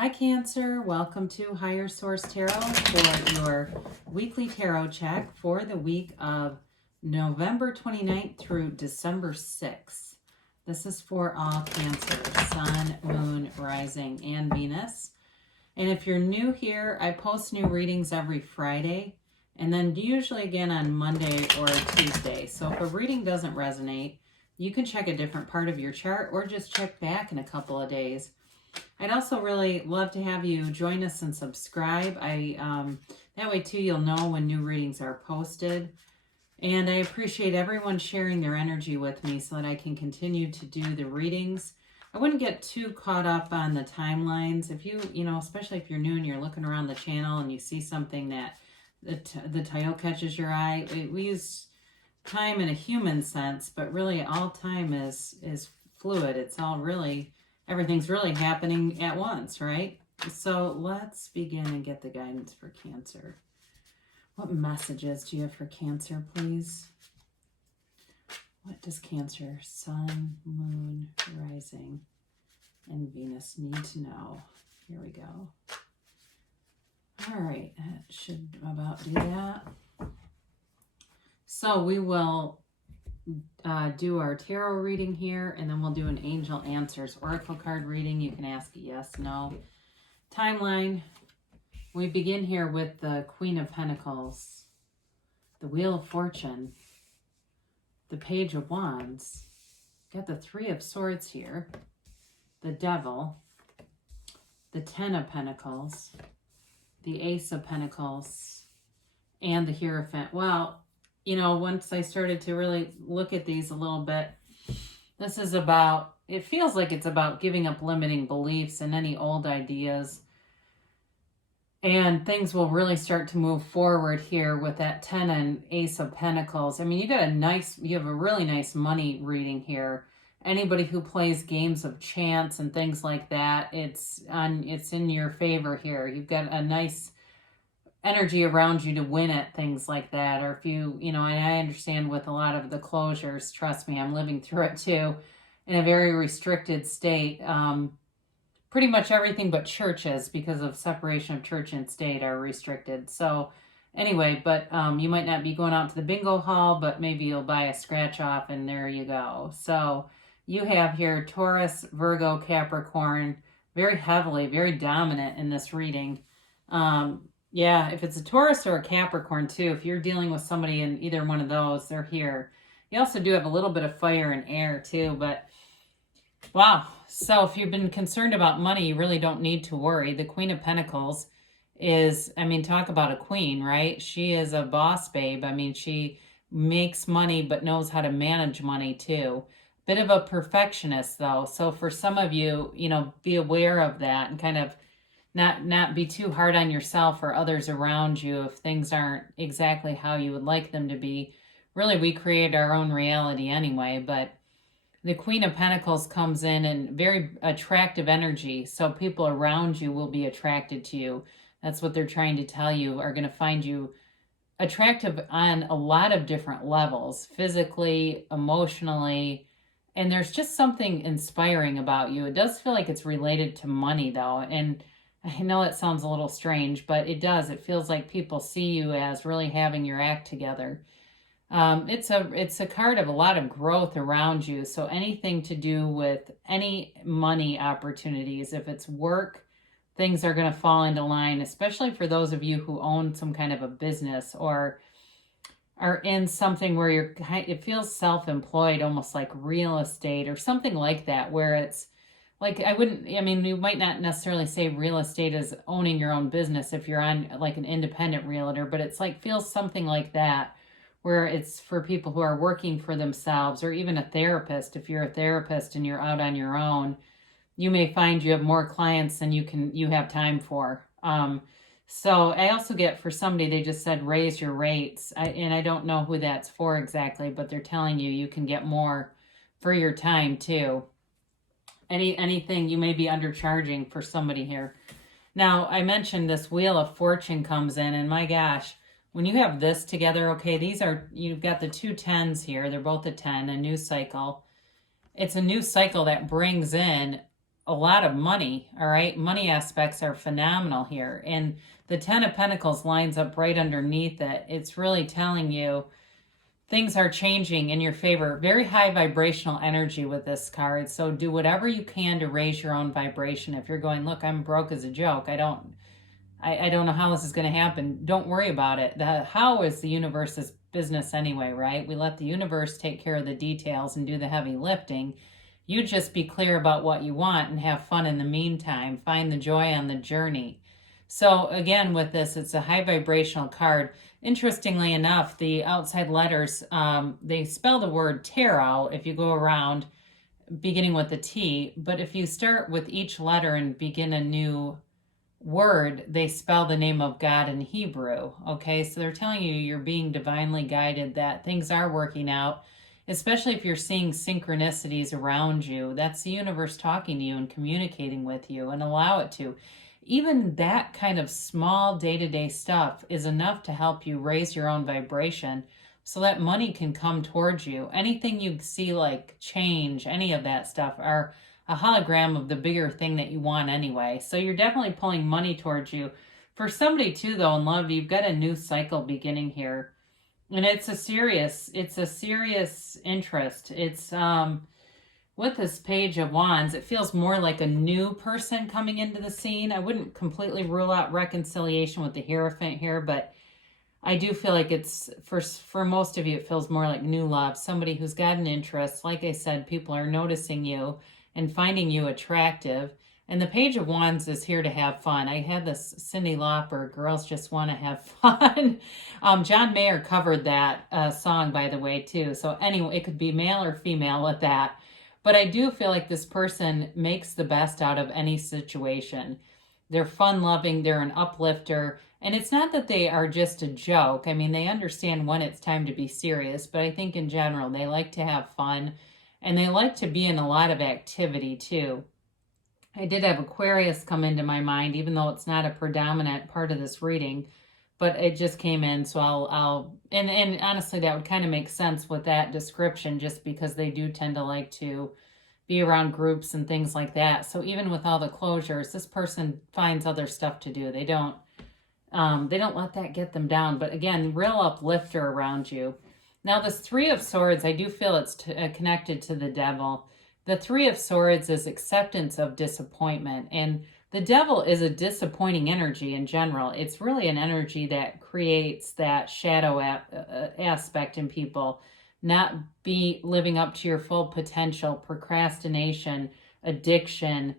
Hi Cancer, welcome to Higher Source Tarot for your weekly tarot check for the week of November 29th through December 6th. This is for all Cancer, Sun, Moon, Rising, and Venus. And if you're new here, I post new readings every Friday and then usually again on Monday or Tuesday. So if a reading doesn't resonate, you can check a different part of your chart or just check back in a couple of days. I'd also really love to have you join us and subscribe. That way too you'll know when new readings are posted. And I appreciate everyone sharing their energy with me so that I can continue to do the readings. I wouldn't get too caught up on the timelines. If you especially if you're new and you're looking around the channel and you see something that the title catches your eye, we use time in a human sense, but really all time is fluid. It's all really... everything's really happening at once, right? So let's begin and get the guidance for Cancer. What messages do you have for Cancer, please? What does Cancer, Sun, Moon, Rising, and Venus need to know? Here we go. All right, that should about do that. So we will do our tarot reading here, and then we'll do an Angel Answers Oracle card reading. You can ask yes, no. Timeline. We begin here with the Queen of Pentacles, the Wheel of Fortune, the Page of Wands, got the Three of Swords here, the Devil, the Ten of Pentacles, the Ace of Pentacles, and the Hierophant. Well, once I started to really look at these a little bit, this is about, it feels like it's about giving up limiting beliefs and any old ideas. And things will really start to move forward here with that 10 and Ace of Pentacles. I mean, you have a really nice money reading here. Anybody who plays games of chance and things like that, it's in your favor here. You've got a nice energy around you to win at things like that. Or if and I understand with a lot of the closures, trust me, I'm living through it too, in a very restricted state. Pretty much everything but churches, because of separation of church and state, are restricted. So anyway, but you might not be going out to the bingo hall, but maybe you'll buy a scratch off and there you go. So you have here Taurus, Virgo, Capricorn, very heavily, very dominant in this reading. Yeah, if it's a Taurus or a Capricorn too, if you're dealing with somebody in either one of those, they're here. You also do have a little bit of fire and air too, but wow. So if you've been concerned about money, you really don't need to worry. The Queen of Pentacles is, talk about a queen, right? She is a boss babe. She makes money, but knows how to manage money too. Bit of a perfectionist though. So for some of you, be aware of that and kind of not be too hard on yourself or others around you if things aren't exactly how you would like them to be. Really, we create our own reality anyway, but the Queen of Pentacles comes in very attractive energy, so people around you will be attracted to you. That's what they're trying to tell you, are going to find you attractive on a lot of different levels, physically, emotionally, and there's just something inspiring about you. It does feel like it's related to money though, and I know it sounds a little strange, but it does. It feels like people see you as really having your act together. It's a card of a lot of growth around you. So anything to do with any money opportunities, if it's work, things are going to fall into line, especially for those of you who own some kind of a business or are in something where it feels self-employed, almost like real estate or something like that, where it's like, you might not necessarily say real estate is owning your own business if you're on like an independent realtor, but it's like, feels something like that, where it's for people who are working for themselves, or even a therapist. If you're a therapist and you're out on your own, you may find you have more clients than you have time for. So I also get, for somebody, they just said, raise your rates. And I don't know who that's for exactly, but they're telling you can get more for your time too. Anything you may be undercharging for somebody here. Now, I mentioned this Wheel of Fortune comes in, and my gosh, when you have this together, okay, you've got the two tens here. They're both a 10, a new cycle. It's a new cycle that brings in a lot of money, all right? Money aspects are phenomenal here. And the Ten of Pentacles lines up right underneath it. It's really telling you things are changing in your favor. Very high vibrational energy with this card. So do whatever you can to raise your own vibration. If you're going, look, I'm broke as a joke. I don't know how this is going to happen. Don't worry about it. The how is the universe's business anyway, right? We let the universe take care of the details and do the heavy lifting. You just be clear about what you want and have fun in the meantime. Find the joy on the journey. So again, with this, it's a high vibrational card. Interestingly enough, the outside letters, they spell the word tarot if you go around beginning with the T, but if you start with each letter and begin a new word, they spell the name of God in Hebrew. Okay, so they're telling you you're being divinely guided, that things are working out, especially if you're seeing synchronicities around you. That's the universe talking to you and communicating with you, and allow it to. Even that kind of small day-to-day stuff is enough to help you raise your own vibration so that money can come towards you. Anything you see like change, any of that stuff are a hologram of the bigger thing that you want anyway. So you're definitely pulling money towards you. For somebody too, though, in love, you've got a new cycle beginning here. And it's a serious interest. It's, with this Page of Wands, it feels more like a new person coming into the scene. I wouldn't completely rule out reconciliation with the Hierophant here, but I do feel like it's, for most of you, it feels more like new love. Somebody who's got an interest. Like I said, people are noticing you and finding you attractive. And the Page of Wands is here to have fun. I had this Cyndi Lauper, Girls Just Want to Have Fun. John Mayer covered that song, by the way, too. So anyway, it could be male or female with that. But I do feel like this person makes the best out of any situation. They're fun-loving, they're an uplifter, and it's not that they are just a joke. I mean, they understand when it's time to be serious, but I think in general, they like to have fun, and they like to be in a lot of activity, too. I did have Aquarius come into my mind, even though it's not a predominant part of this reading, but it just came in, so I'll and honestly, that would kind of make sense with that description, just because they do tend to like to be around groups and things like that. So even with all the closures, this person finds other stuff to do. They don't let that get them down. But again, real uplifter around you. Now, this Three of Swords, I do feel it's connected to the Devil. The Three of Swords is acceptance of disappointment, and the Devil is a disappointing energy in general. It's really an energy that creates that shadow aspect in people, not be living up to your full potential, procrastination, addiction,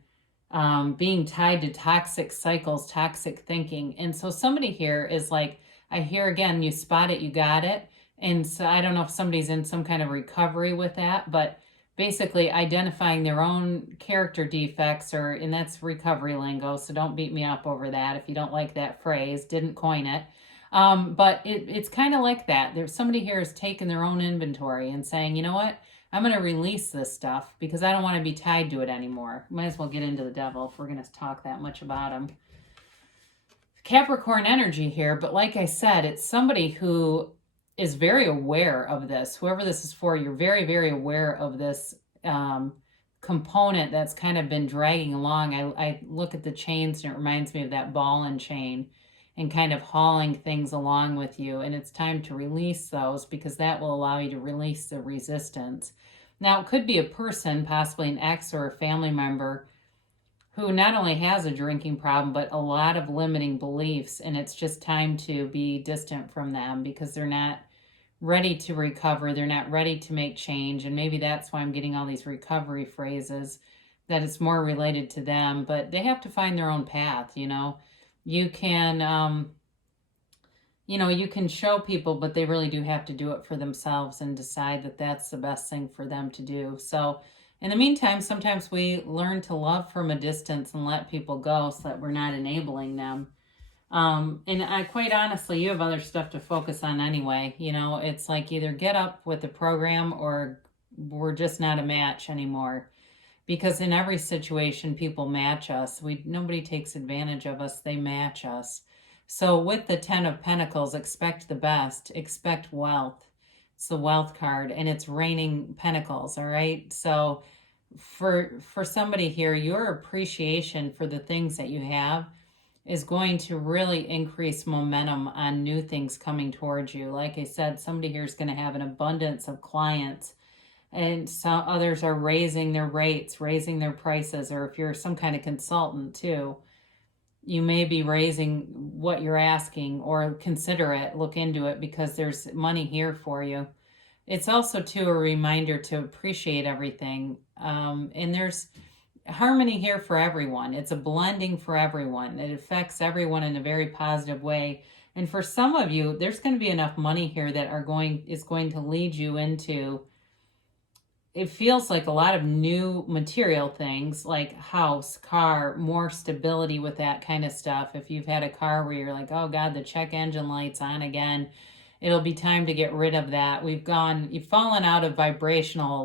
being tied to toxic cycles, toxic thinking. And so somebody here is like, I hear again, you spot it, you got it. And so I don't know if somebody's in some kind of recovery with that, but basically identifying their own character defects, and that's recovery lingo, so don't beat me up over that if you don't like that phrase. Didn't coin it. But it's kind of like that. There's somebody here is taking their own inventory and saying, you know what? I'm going to release this stuff because I don't want to be tied to it anymore. Might as well get into the Devil if we're going to talk that much about him. Capricorn energy here, but like I said, it's somebody who is very aware of this. Whoever this is for, you're very, very aware of this component that's kind of been dragging along. I look at the chains and it reminds me of that ball and chain and kind of hauling things along with you. And it's time to release those because that will allow you to release the resistance. Now, it could be a person, possibly an ex or a family member, who not only has a drinking problem, but a lot of limiting beliefs. And it's just time to be distant from them because they're not ready to recover. They're not ready to make change. And maybe that's why I'm getting all these recovery phrases, that it's more related to them. But they have to find their own path, you know. You can, you can show people, but they really do have to do it for themselves and decide that that's the best thing for them to do. So in the meantime, sometimes we learn to love from a distance and let people go so that we're not enabling them. And I quite honestly, you have other stuff to focus on anyway. You know, it's like either get up with the program or we're just not a match anymore. Because in every situation, people match us. Nobody takes advantage of us. They match us. So with the Ten of Pentacles, expect the best. Expect wealth. It's the wealth card, and it's raining pentacles, all right? So for somebody here, your appreciation for the things that you have is going to really increase momentum on new things coming towards you. Like I said, somebody here is going to have an abundance of clients, and some others are raising their rates, raising their prices, or if you're some kind of consultant too, you may be raising what you're asking, or consider it, look into it, because there's money here for you. It's also too a reminder to appreciate everything, and there's harmony here for everyone. It's a blending for everyone. It affects everyone in a very positive way. And for some of you, there's going to be enough money here that is going to lead you into, it feels like a lot of new material things like house, car, more stability with that kind of stuff. If you've had a car where you're like, oh God, the check engine light's on again, it'll be time to get rid of that. You've fallen out of vibrational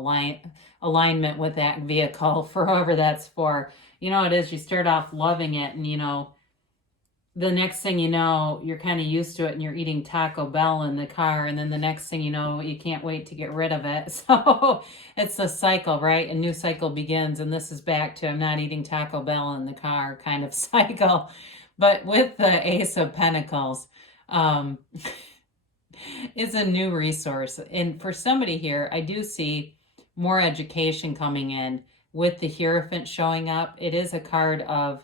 alignment with that vehicle, for whoever that's for. You know, it is, you start off loving it, and the next thing you know, you're kind of used to it, and you're eating Taco Bell in the car, and then the next thing you know, you can't wait to get rid of it. So it's a cycle, right? A new cycle begins, and this is back to I'm not eating Taco Bell in the car kind of cycle. But with the Ace of Pentacles, it's a new resource. And for somebody here, I do see more education coming in with the Hierophant showing up. It is a card of,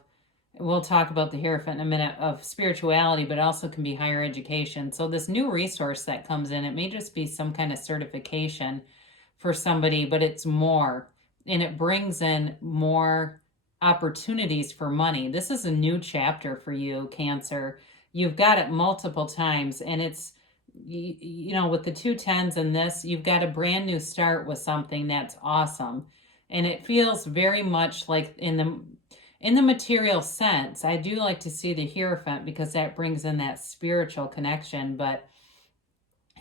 we'll talk about the Hierophant in a minute, of spirituality, but also can be higher education. So this new resource that comes in, it may just be some kind of certification for somebody, but it's more, and it brings in more opportunities for money. This is a new chapter for you, Cancer. You've got it multiple times, and it's, with the 2 10s and this, you've got a brand new start with something that's awesome. And it feels very much like in the material sense, I do like to see the Hierophant because that brings in that spiritual connection, but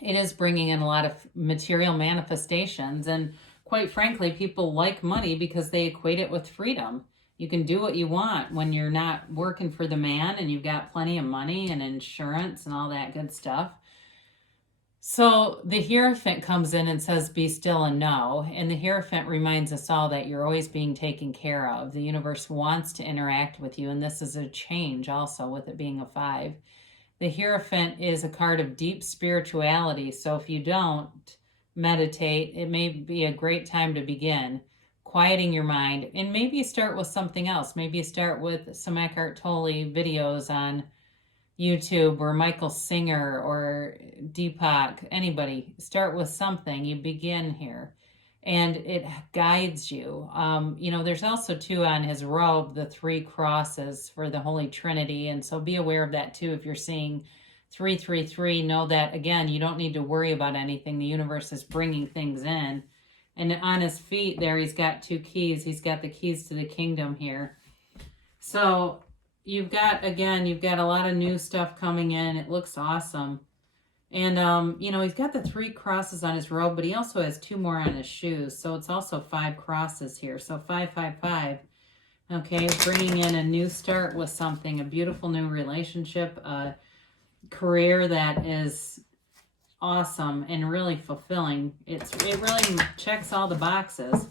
it is bringing in a lot of material manifestations. And quite frankly, people like money because they equate it with freedom. You can do what you want when you're not working for the man, and you've got plenty of money and insurance and all that good stuff. So the Hierophant comes in and says, be still and know. And the Hierophant reminds us all that you're always being taken care of. The universe wants to interact with you. And this is a change also with it being a 5. The Hierophant is a card of deep spirituality. So if you don't meditate, it may be a great time to begin quieting your mind. And maybe you start with something else. Maybe you start with some Eckhart Tolle videos on YouTube, or Michael Singer, or Deepak, anybody. Start with something. You begin here, and it guides you. There's also too on his robe the 3 crosses for the Holy Trinity, and so be aware of that too. If you're seeing 333, know that again, you don't need to worry about anything. The universe is bringing things in. And on his feet there, he's got 2 keys. He's got the keys to the kingdom here. So you've got a lot of new stuff coming in. It looks awesome. And, he's got the 3 crosses on his robe, but he also has 2 more on his shoes. So it's also 5 crosses here. So 555. Okay, bringing in a new start with something, a beautiful new relationship, a career that is awesome and really fulfilling. It really checks all the boxes.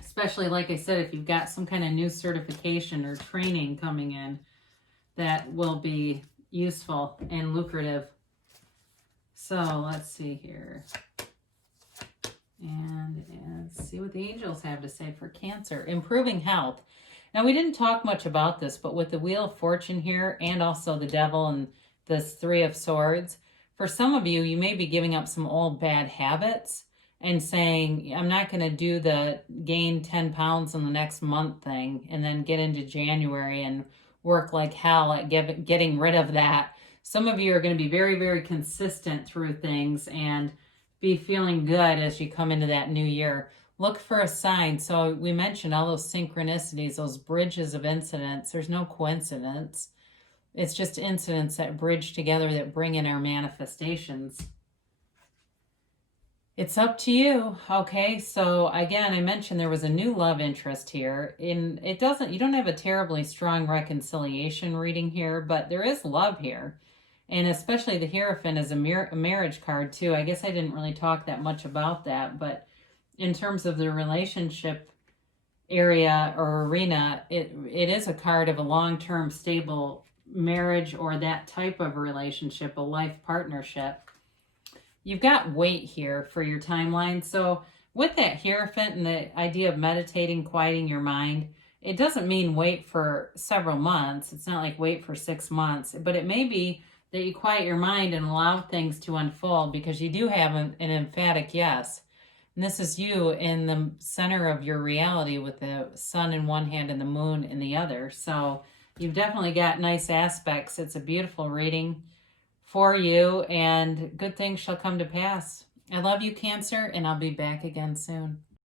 Especially, like I said, if you've got some kind of new certification or training coming in that will be useful and lucrative. So let's see here. And let's see what the angels have to say for Cancer. Improving health. Now, we didn't talk much about this, but with the Wheel of Fortune here, and also the Devil and this 3 of Swords, for some of you, you may be giving up some old bad habits and saying, I'm not going to do the gain 10 pounds in the next month thing, and then get into January and work like hell at getting rid of that. Some of you are going to be very, very consistent through things and be feeling good as you come into that new year. Look for a sign. So we mentioned all those synchronicities, those bridges of incidents. There's no coincidence. It's just incidents that bridge together that bring in our manifestations. It's up to you. Okay, so again, I mentioned there was a new love interest here. You don't have a terribly strong reconciliation reading here, but there is love here. And especially the Hierophant is a marriage card too. I guess I didn't really talk that much about that, but in terms of the relationship area or arena, it is a card of a long-term stable marriage or that type of relationship, a life partnership. You've got weight here for your timeline. So with that Hierophant and the idea of meditating, quieting your mind, it doesn't mean wait for several months. It's not like wait for 6 months, but it may be that you quiet your mind and allow things to unfold because you do have an emphatic yes. And this is you in the center of your reality with the sun in one hand and the moon in the other. So you've definitely got nice aspects. It's a beautiful reading for you, and good things shall come to pass. I love you, Cancer, and I'll be back again soon.